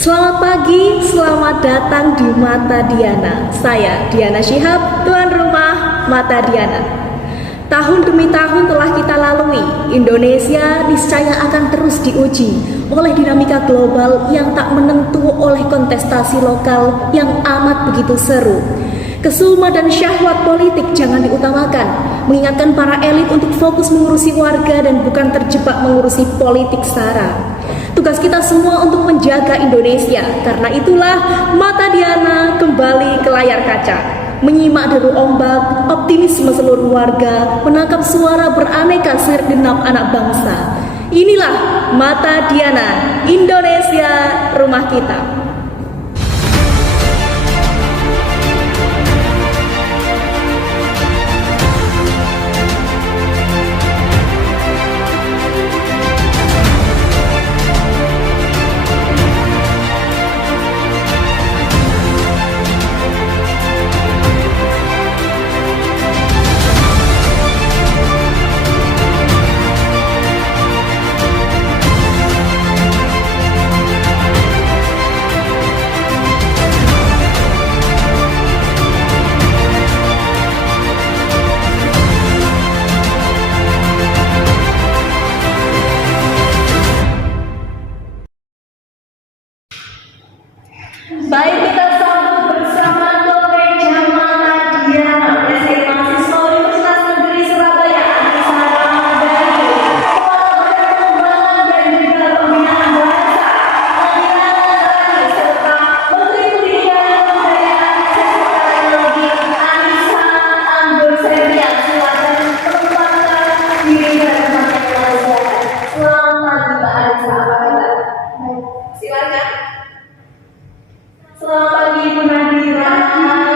Selamat pagi, selamat datang di Mata Diana. Saya Diana Syihab, tuan rumah Mata Diana. Tahun demi tahun telah kita lalui, Indonesia niscaya akan terus diuji oleh dinamika global yang tak menentu, oleh kontestasi lokal yang amat begitu seru. Kesuma dan syahwat politik jangan diutamakan, mengingatkan para elit untuk fokus mengurusi warga dan bukan terjebak mengurusi politik sara. Tugas kita semua untuk menjaga Indonesia, karena itulah Mata Diana kembali ke layar kaca, menyimak deru ombak, optimisme seluruh warga, menangkap suara beraneka segenap anak bangsa. Inilah Mata Diana, Indonesia rumah kita. Baik, kita sambut bersama Kopeja Mata Diana, Presiden Mahasiswa Universitas Negeri Surabaya, Anisara dari Kepala Badan Pengembangan dan juga Pembinaan Bahasa, Nadira Nazari, serta Menteri Pendidikan dan Kebudayaan Serta Teknologi Anissa Anggur Septian. Silakan tempatkan diri dan tempatkan kelas. Selamat pagi Mbak Anissa, apa kabar? Silakan. Selamat pagi Ibu Nadira,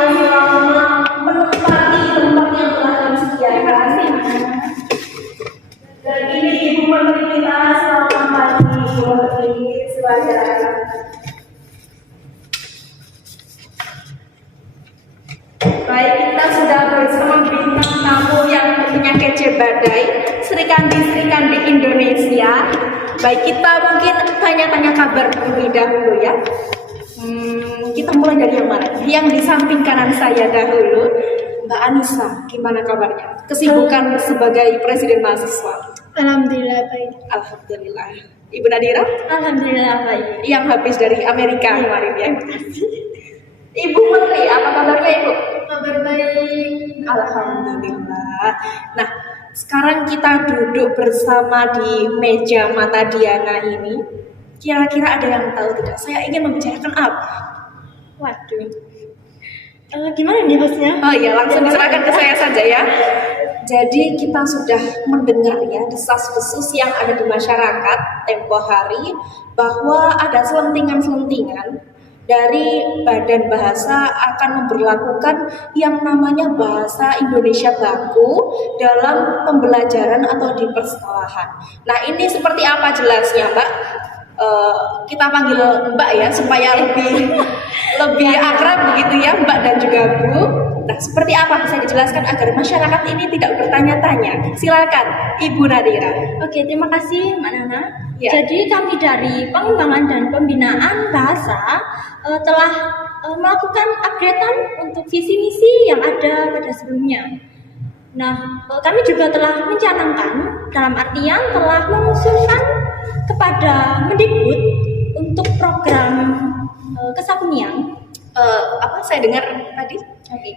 selamat menempati tempat yang telah kami sediakan. Dan ini Ibu Menteri kita, selamat pagi Ibu Menteri, silakan. Baik, kita sudah bersama bintang tamu yang tentunya kece badai, Sri Kandi Indonesia. Baik, kita mungkin tanya-tanya kabar terlebih dahulu ya. Kita mulai dari yang mana? Yang di samping kanan saya dahulu, Mbak Anissa, gimana kabarnya? Kesibukan sebagai Presiden Mahasiswa? Alhamdulillah baik. Alhamdulillah. Ibu Nadira? Alhamdulillah baik. Yang habis dari Amerika kemarin ya. Ibu Menteri, apa kabarnya Ibu? Kabar baik. Alhamdulillah. Nah, sekarang kita duduk bersama di meja Mata Diana ini. Kira-kira ada yang tahu tidak? Saya ingin membicarakan apa? Waduh. Gimana nih hostnya? Oh iya, langsung diserahkan ke saya saja ya. Jadi kita sudah mendengar ya desas-desus yang ada di masyarakat tempo hari bahwa ada selentingan-selentingan dari Badan Bahasa akan memberlakukan yang namanya bahasa Indonesia baku dalam pembelajaran atau di persekolahan. Nah, ini seperti apa jelasnya, Mbak? Kita panggil Mbak ya supaya lebih akrab begitu ya, Mbak dan juga Bu. Nah, seperti apa bisa dijelaskan agar masyarakat ini tidak bertanya-tanya? Silakan Ibu Nadira. Oke, terima kasih Mbak Nana. Ya. Jadi kami dari Pengembangan dan Pembinaan Bahasa telah melakukan upgradean untuk visi misi yang ada pada sebelumnya. Nah, kami juga telah mencanangkan, dalam artian telah mengusulkan kepada Mendikbud untuk program kesakunian. Apa saya dengar tadi?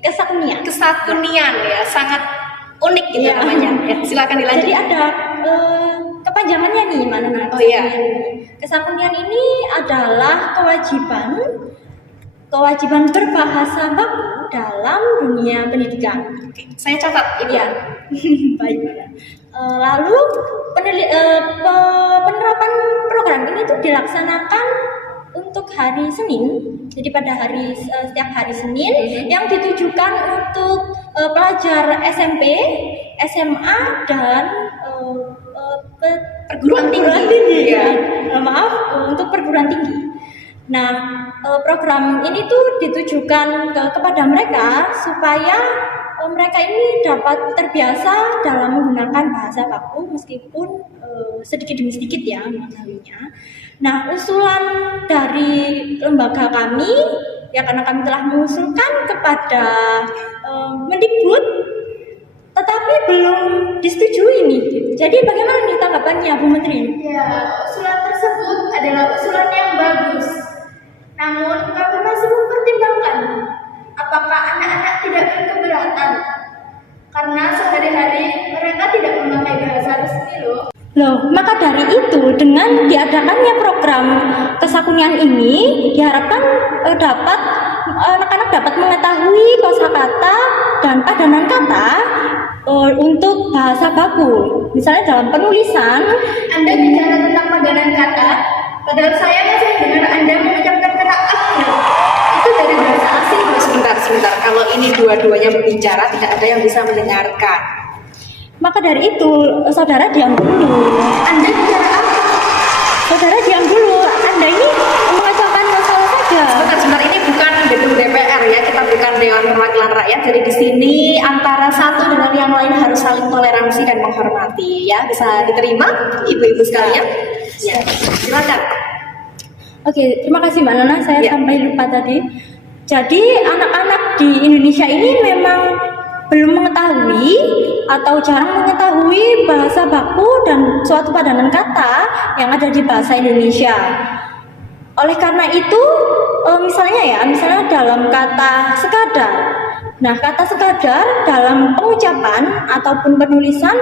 Kesakunian. Kesakunian ya, sangat unik gitu Ya. namanya. Ya, silakan dilanjut. Jadi ada kepanjangannya nih, mana? Oh iya. Kesakunian ini adalah kewajiban berbahasa baku dalam dunia pendidikan. Oke, saya catat Ibu. Ya, baik. Lalu penerapan program ini tuh dilaksanakan untuk hari Senin. Jadi pada setiap hari Senin yang ditujukan untuk pelajar SMP, SMA dan perguruan tinggi. Ya. Maaf, untuk perguruan tinggi. Nah, program ini tuh ditujukan kepada mereka supaya mereka ini dapat terbiasa dalam menggunakan bahasa baku meskipun sedikit demi sedikit ya mengetahuinya. Nah, usulan dari lembaga kami ya karena kami telah mengusulkan kepada Mendikbud tetapi belum disetujui nih. Jadi bagaimana nih tanggapannya Bu Menteri? Ya, usulan tersebut adalah usulan yang bagus. Namun kami masih mempertimbangkan apakah anak-anak tidak berkeberatan karena sehari-hari mereka tidak memakai bahasa resmi loh. Loh, maka dari itu dengan diadakannya program kesakunian ini diharapkan dapat anak-anak dapat mengetahui kosakata dan padanan kata untuk bahasa baku. Misalnya dalam penulisan, Anda bicara tentang padanan kata, padahal saya masih dengar Anda mengucapkan kata akhir. Itu dari bahasa asing. Sebentar. Kalau ini dua-duanya berbicara, tidak ada yang bisa mendengarkan. maka dari itu saudara diam dulu. Anda bicara apa? Saudara diam dulu. Anda ini mengacaukan masalah saja. Sebentar, ini bukan gedung DPR ya, kita bukan Dewan Perwakilan Rakyat. Jadi di sini antara satu dengan yang lain harus saling toleransi dan menghormati ya. Bisa diterima ibu-ibu sekalian? Ya, silakan. Oke, terima kasih Mbak Nana. Saya Ya. sampai lupa tadi. Jadi anak-anak di Indonesia ini memang belum mengetahui atau jarang mengetahui bahasa baku dan suatu padanan kata yang ada di bahasa Indonesia. Oleh karena itu, misalnya dalam kata sekadar. Nah, kata sekadar dalam pengucapan ataupun penulisan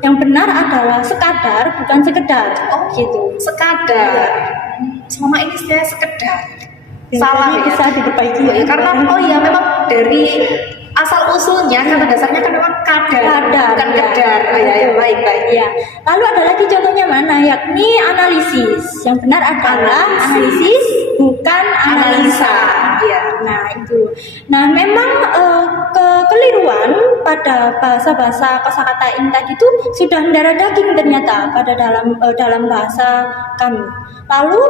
yang benar adalah sekadar, bukan sekedar. Oh, gitu. Sekadar. Selama ini saya sekedar. Yang Salah tadi ya. bisa diperbaiki. Oh, ya, karena memang dari asal usulnya kata dasarnya kan memang kadar, bukan ya. kedar. Oh, ya, baik. Ya. Lalu ada lagi contohnya mana? Yakni analisis. Yang benar adalah analisis, bukan analisa. Ya. Nah itu. Nah memang kekeliruan pada bahasa-bahasa kosakata ini tadi itu sudah mendarah daging ternyata pada dalam bahasa kami. Lalu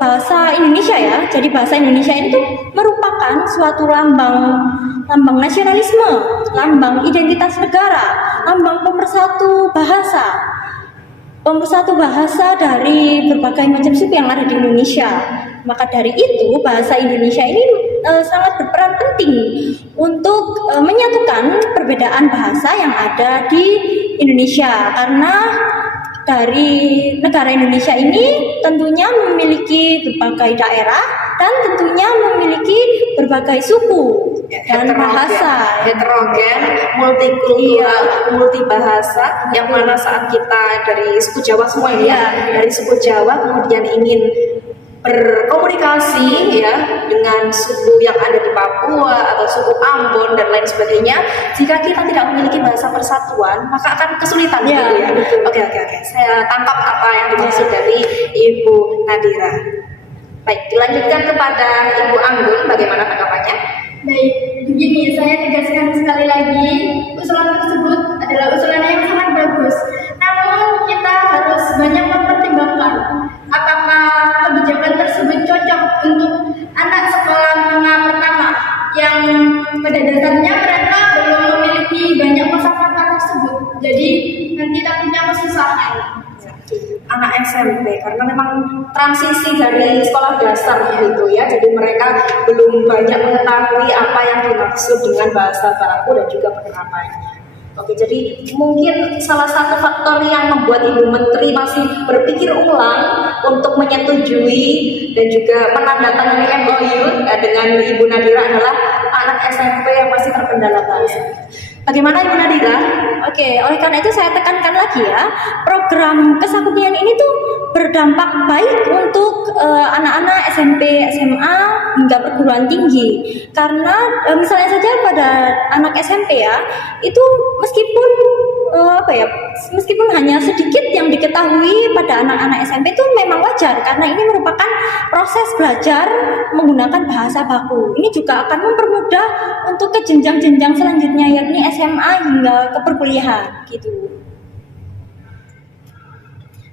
bahasa Indonesia ya, jadi bahasa Indonesia itu merupakan suatu lambang nasionalisme, lambang identitas negara, lambang pemersatu bahasa dari berbagai macam suku yang ada di Indonesia. Maka dari itu bahasa Indonesia ini sangat berperan penting untuk menyatukan perbedaan bahasa yang ada di Indonesia karena dari negara Indonesia ini tentunya memiliki berbagai daerah dan tentunya memiliki berbagai suku dan bahasa heterogen, multikultural, multibahasa yang mana saat kita dari suku Jawa semua dari suku Jawa kemudian ingin berkomunikasi ya dengan suku yang ada di Papua atau suku Ambon dan lain sebagainya, jika kita tidak memiliki bahasa persatuan maka akan kesulitan gitu ya. Oke. Saya tangkap apa yang dimaksud dari Ibu Nadira. Baik, dilanjutkan kepada Ibu Anggun, bagaimana tanggapannya? Baik, begini, saya tegaskan sekali lagi, usulan tersebut adalah usulan yang sangat bagus. Namun kita harus banyak mempertimbangkan apakah kebijakan tersebut cocok untuk anak sekolah menengah pertama yang pada dasarnya mereka belum memiliki banyak kosakata tersebut. Jadi nanti takutnya kesusahan. Anak SMP karena memang transisi dari sekolah dasar gitu ya, jadi mereka belum banyak mengetahui apa yang dimaksud dengan bahasa baku dan juga penerapannya. Oke, jadi mungkin salah satu faktor yang membuat Ibu Menteri masih berpikir ulang untuk menyetujui dan juga menandatangani MOU dengan Ibu Nadira adalah anak SMP yang masih terkendala bahasa. Bagaimana Ibu Nadira? Oke, oleh karena itu saya tekankan lagi ya, program kesakunian ini tuh berdampak baik untuk anak-anak SMP, SMA hingga perguruan tinggi. Karena misalnya saja pada anak SMP ya, itu meskipun hanya sedikit yang diketahui pada anak-anak SMP itu memang wajar karena ini merupakan proses belajar menggunakan bahasa baku. Ini juga akan mempermudah untuk ke jenjang-jenjang selanjutnya yakni SMA hingga ke perkuliahan gitu.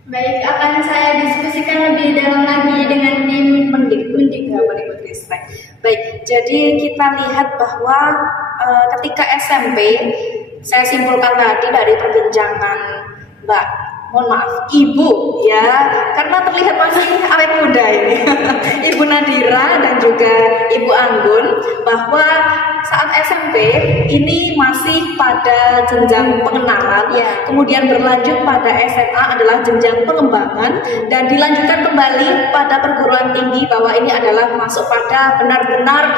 Baik, akan saya diskusikan lebih dalam lagi dengan tim Mendikbud. Mendikbudristek. Baik, jadi kita lihat bahwa ketika SMP, saya simpulkan tadi dari perbincangan Mbak, mohon maaf, Ibu ya, karena terlihat masih awet muda ini, Ibu Nadira dan juga Ibu Anggun, bahwa saat SMP ini masih pada jenjang pengenalan, kemudian berlanjut pada SMA adalah jenjang pengembangan, dan dilanjutkan kembali pada perguruan tinggi bahwa ini adalah masuk pada benar-benar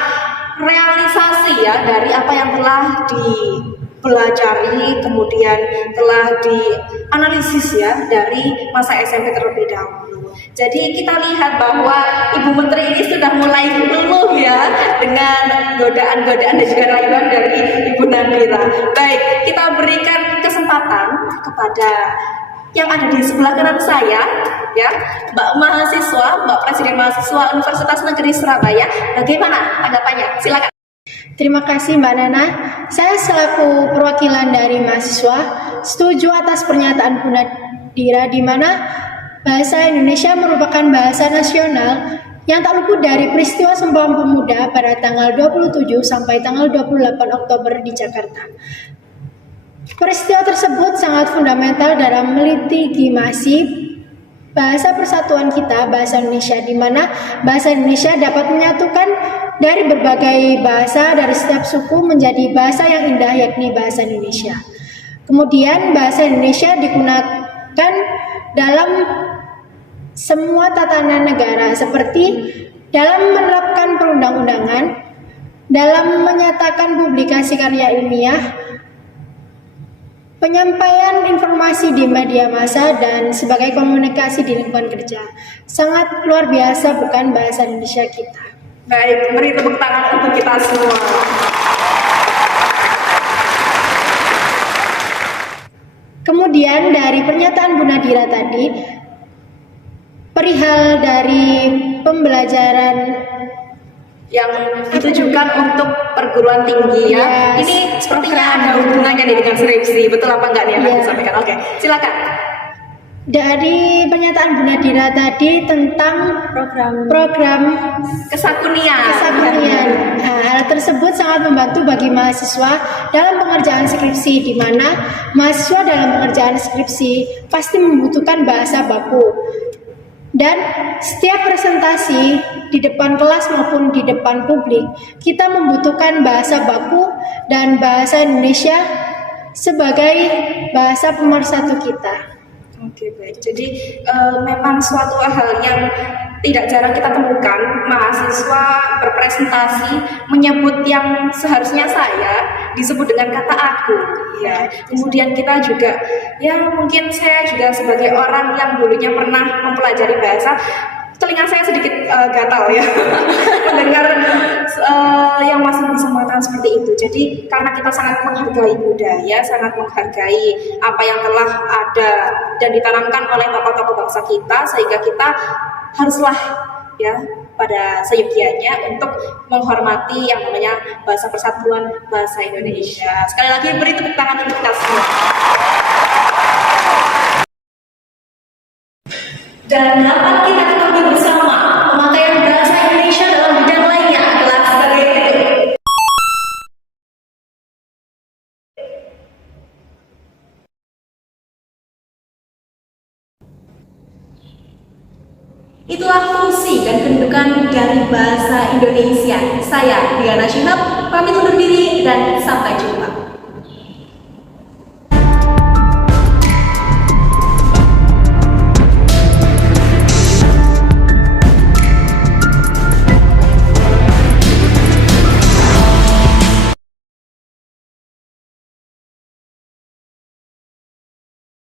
realisasi ya dari apa yang telah dipelajari, kemudian telah dianalisis ya dari masa SMP terlebih dahulu. Jadi kita lihat bahwa Ibu Menteri ini sudah mulai luluh ya dengan godaan-godaan dan juga rayuan dari Ibu Nadira. Baik, kita berikan kesempatan kepada yang ada di sebelah kanan saya ya, Mbak mahasiswa, Mbak Presiden Mahasiswa Universitas Negeri Surabaya. Bagaimana tanggapannya? Silakan. Terima kasih Mbak Nana. Saya selaku perwakilan dari mahasiswa setuju atas pernyataan Bu Nadira di mana bahasa Indonesia merupakan bahasa nasional yang tak luput dari peristiwa Sumpah Pemuda pada tanggal 27 sampai tanggal 28 Oktober di Jakarta. Peristiwa tersebut sangat fundamental dalam melegitimasi bahasa persatuan kita, bahasa Indonesia, di mana bahasa Indonesia dapat menyatukan dari berbagai bahasa dari setiap suku menjadi bahasa yang indah, yakni bahasa Indonesia. Kemudian bahasa Indonesia digunakan dalam semua tatanan negara, seperti dalam menerapkan perundang-undangan, dalam menyatakan publikasi karya ilmiah, penyampaian informasi di media massa, dan sebagai komunikasi di lingkungan kerja. Sangat luar biasa bukan bahasa Indonesia kita. Baik, beri tepuk tangan untuk kita semua. Kemudian dari pernyataan Bu Nadira tadi, perihal dari pembelajaran yang ditujukan untuk perguruan tinggi ya. Yes, Ini sepertinya ada hubungannya nih dengan skripsi, betul apa enggak nih yang aku sampaikan? Oke, silakan. Dari pernyataan Bu Nadira tadi tentang program Kesakunian. Nah, hal tersebut sangat membantu bagi mahasiswa dalam pengerjaan skripsi, di mana mahasiswa dalam pengerjaan skripsi pasti membutuhkan bahasa baku. Dan setiap presentasi di depan kelas maupun di depan publik, kita membutuhkan bahasa baku dan bahasa Indonesia sebagai bahasa pemersatu kita. Oke, baik. Jadi memang suatu hal yang tidak jarang kita temukan, mahasiswa berpresentasi menyebut yang seharusnya saya disebut dengan kata aku. Ya, kemudian kita juga, ya mungkin saya juga sebagai orang yang dulunya pernah mempelajari bahasa, telinga saya sedikit gatal ya mendengar yang masih bisa mengatakan seperti itu. Jadi karena kita sangat menghargai budaya, sangat menghargai apa yang telah ada dan ditanamkan oleh tokoh-tokoh bangsa kita, sehingga kita haruslah ya pada seyogianya untuk menghormati yang namanya bahasa persatuan bahasa Indonesia. Sekali lagi beri tepuk tangan untuk kita semua. Dan dapat kita ketahui bersama, pemakaian bahasa Indonesia dalam bidang lainnya adalah sebagai berikut. Itulah fungsi dan kedudukan dari bahasa Indonesia. Saya, Diana Syihab, pamit undur diri dan sampai jumpa.